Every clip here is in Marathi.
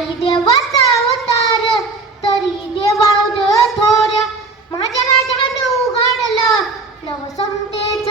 नाही देवाचा अवतार तरी देवावद थोर. माझ्या राजाने उघडलं नवसंतेच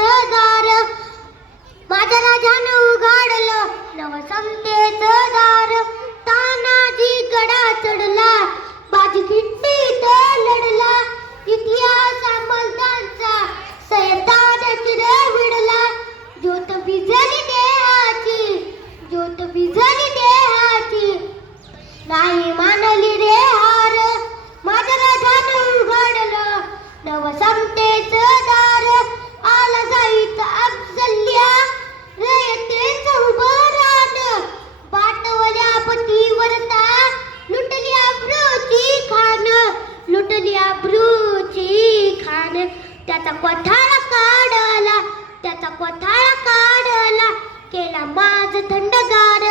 त्याचा कोठाळा काढला त्याचा कोठाळा काढला केला माझ थंडगार.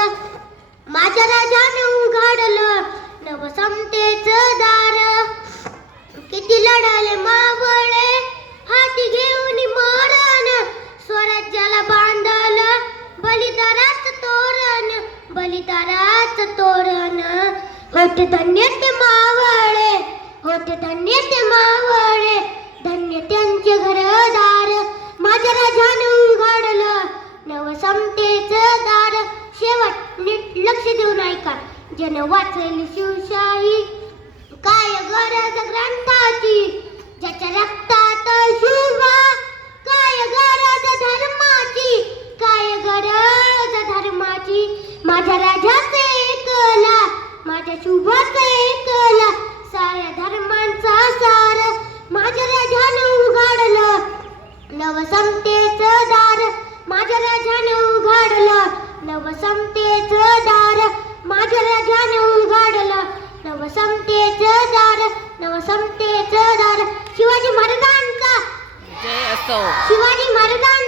माझ्या राजाने उघडलं नवसमतेच दार. किती लढाले मावळे हाती घेऊन मरण स्वराज्याला बांधलं बलिदाराच तोरण बलिदाराच तोरण. होते धन्य ते मावळे होते धन्य ते मावळे धन्य त्यांचे घरदार माझ्या राजाने उघडलं नवसमतेच दार शेवट नीट लक्ष देऊन ऐका जन वाचलेली शिवशाही काय गरज ग्रंथाची ज्याच्या रक्तात शुभा काय गरज धर्माची काय गरज धर्माची माझ्या राजाचे कला माझ्या शुभाचे कला साऱ्या धर्मांचा सार माझ्या राजाने उघडलं. नवसमतेच दार माझ्या राजाने उघडलं. नवसमतेच राजाने उघडलं नवसमतेच दार नवसमतेच दार. शिवाजी महाराजांचा. जय असो. शिवाजी महाराजांचा